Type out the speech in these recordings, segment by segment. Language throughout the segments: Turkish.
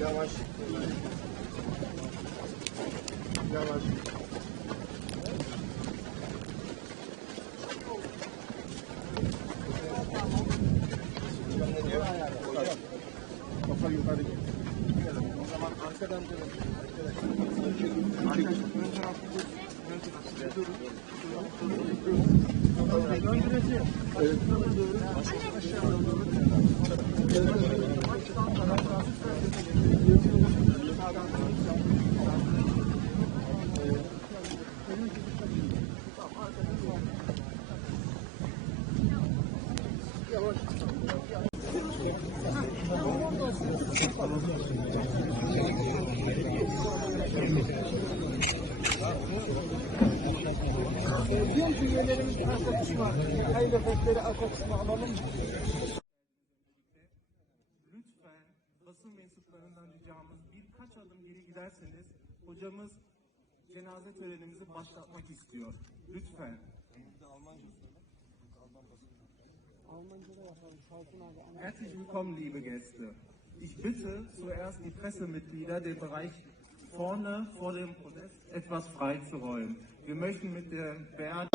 Yavaş. Yavaş. Kafa yukarı git. O zaman arkadan dönün. Arkadan ön tarafta dur. Ön tarafta durun. Döndüreceğim. Diyorum ki üyelerimiz arka kısma, hayır efektleri arka kısma alalım. Lütfen basın mensuplarından ricamız birkaç adım geri giderseniz hocamız cenaze törenimizi başlatmak istiyor. Lütfen. Herzlich willkommen, liebe Gäste. Ich bitte zuerst die Pressemitglieder, den Bereich vorne vor dem Podest etwas freizuräumen. Wir möchten mit der Beate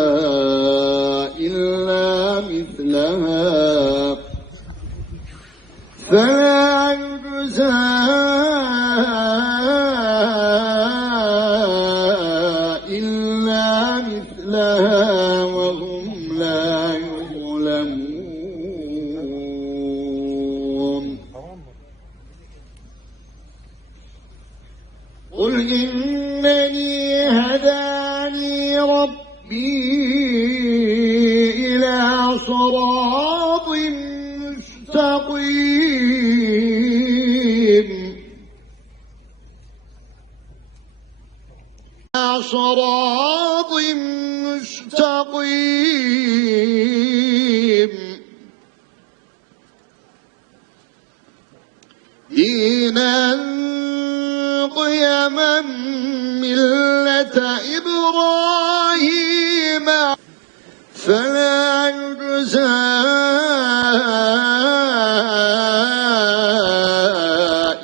قل إنني هداني ربي إلى صراط مستقيم إلى صراط مستقيم دينا قيما ملة إبراهيم فلا يجزى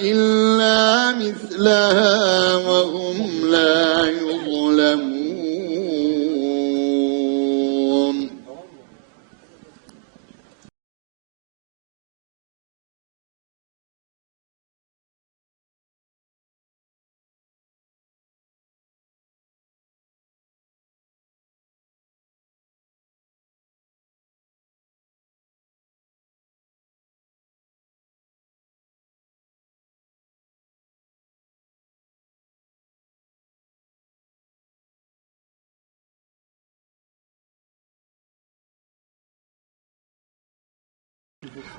إلا مثلها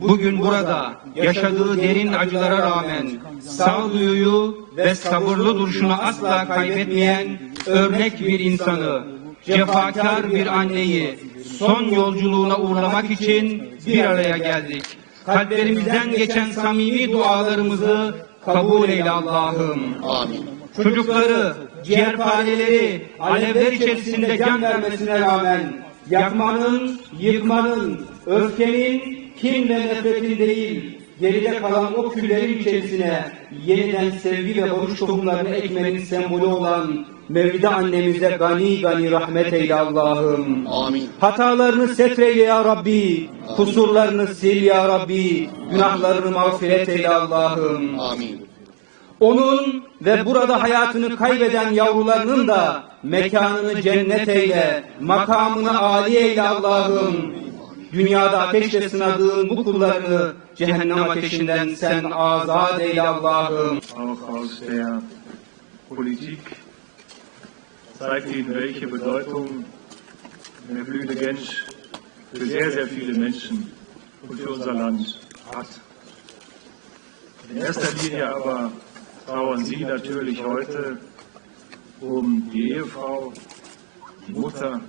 bugün burada yaşadığı derin acılara rağmen sağduyuyu ve sabırlı duruşunu asla kaybetmeyen örnek bir insanı, cefakar bir anneyi son yolculuğuna uğurlamak için bir araya geldik. Kalplerimizden geçen samimi dualarımızı kabul eyle Allah'ım. Amin. Çocukları, ciğerpareleri alevler içerisinde can vermesine rağmen yakmanın, yıkmanın, Öfkenin, kin ve nefretin değil, geride kalan o küllerin içerisine yeniden sevgi ve barış tohumlarını ekmenin sembolü olan Mevlide annemize gani gani rahmet eyle Allah'ım. Amin. Hatalarını setreyle ya Rabbi. Amin. Kusurlarını sil ya Rabbi. Günahlarını mağfiret eyle Allah'ım. Amin. Onun ve burada hayatını kaybeden yavrularının da mekanını cennet eyle, makamını âli eyle Allah'ım. Dünyada ateşle sınadığın bu kullarını cehennem ateşinden sen azat eyle Allah'ım. auch aus der Politik zeigt Ihnen, welche Bedeutung der blühende Gensch für sehr, sehr viele Menschen und für unser Land hat. In erster Linie aber trauern Sie natürlich heute um die Ehefrau, die Mutter,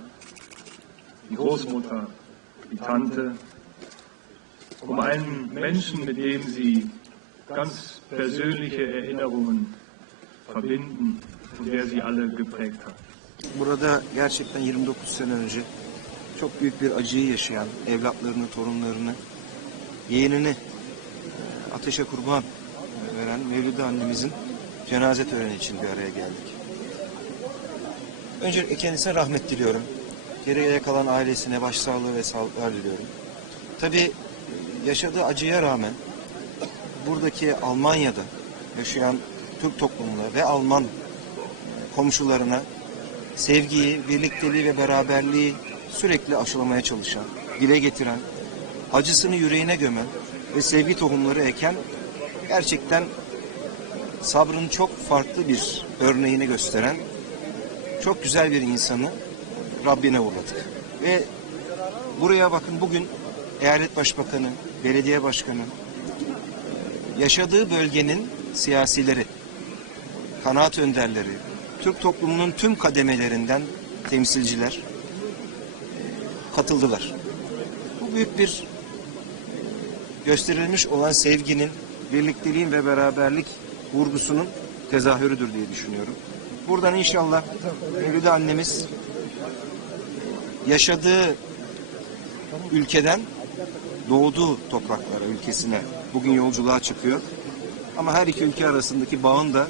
die Großmutter, Tante, um einen Menschen, mit dem Sie ganz persönliche Erinnerungen verbinden und der Sie alle geprägt hat. Burada gerçekten 29 sene önce çok büyük bir acıyı yaşayan evlatlarını, torunlarını, yeğenini e, ateşe kurban veren Mevlüde annemizin cenaze töreni için bir araya geldik. Öncelikle kendisine rahmet diliyorum. Geriye kalan ailesine başsağlığı ve sağlıklar diliyorum. Tabii yaşadığı acıya rağmen buradaki Almanya'da yaşayan Türk toplumuna ve Alman e, komşularına sevgiyi, birlikteliği ve beraberliği sürekli aşılamaya çalışan, dile getiren, acısını yüreğine gömen ve sevgi tohumları eken gerçekten sabrın çok farklı bir örneğini gösteren çok güzel bir insanı Rabbine uğurladık. Ve buraya bakın bugün eyalet başbakanı, belediye başkanı, yaşadığı bölgenin siyasileri, kanaat önderleri, Türk toplumunun tüm kademelerinden temsilciler e, katıldılar. Bu büyük bir gösterilmiş olan sevginin, birlikteliğin ve beraberlik vurgusunun tezahürüdür diye düşünüyorum. Buradan inşallah Mevlüde annemiz yaşadığı ülkeden doğduğu topraklara, ülkesine bugün yolculuğa çıkıyor. Ama her iki ülke arasındaki bağın da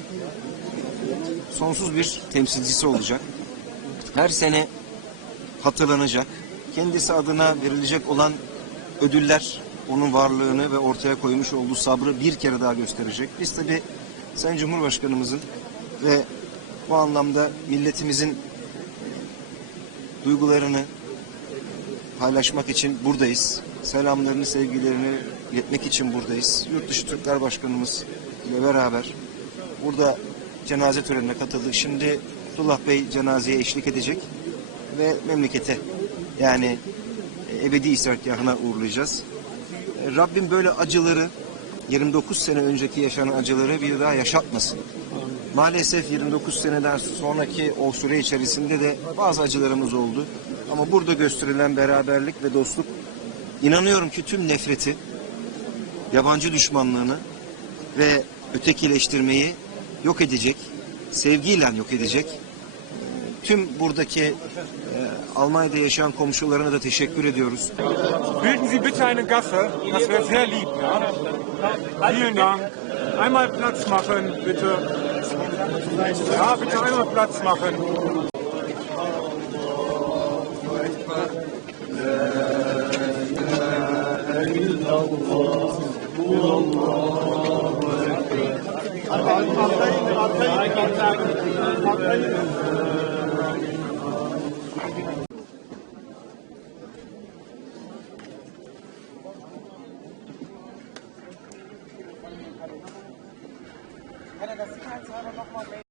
sonsuz bir temsilcisi olacak. Her sene hatırlanacak. Kendisi adına verilecek olan ödüller onun varlığını ve ortaya koymuş olduğu sabrı bir kere daha gösterecek. Biz tabi Sayın Cumhurbaşkanımızın ve bu anlamda milletimizin duygularını paylaşmak için buradayız. Selamlarını, sevgilerini iletmek için buradayız. Yurtdışı Türkler Başkanımız ile beraber burada cenaze törenine katıldık. Şimdi Abdullah Bey cenazeye eşlik edecek ve memlekete yani ebedi istikahına uğurlayacağız. Rabbim böyle acıları 29 sene önceki yaşanan acıları bir daha yaşatmasın. Maalesef 29 seneden sonraki o süre içerisinde de bazı acılarımız oldu. Ama burada gösterilen beraberlik ve dostluk inanıyorum ki tüm nefreti, yabancı düşmanlığını ve ötekileştirmeyi yok edecek, sevgiyle yok edecek. Tüm buradaki e, Almanya'da yaşayan komşularına da teşekkür ediyoruz. Bilden Sie bitte eine Gasse, das wäre sehr lieb. Ja? Vielen Dank. Einmal Platz machen, bitte. Ja, bitte einmal Platz machen.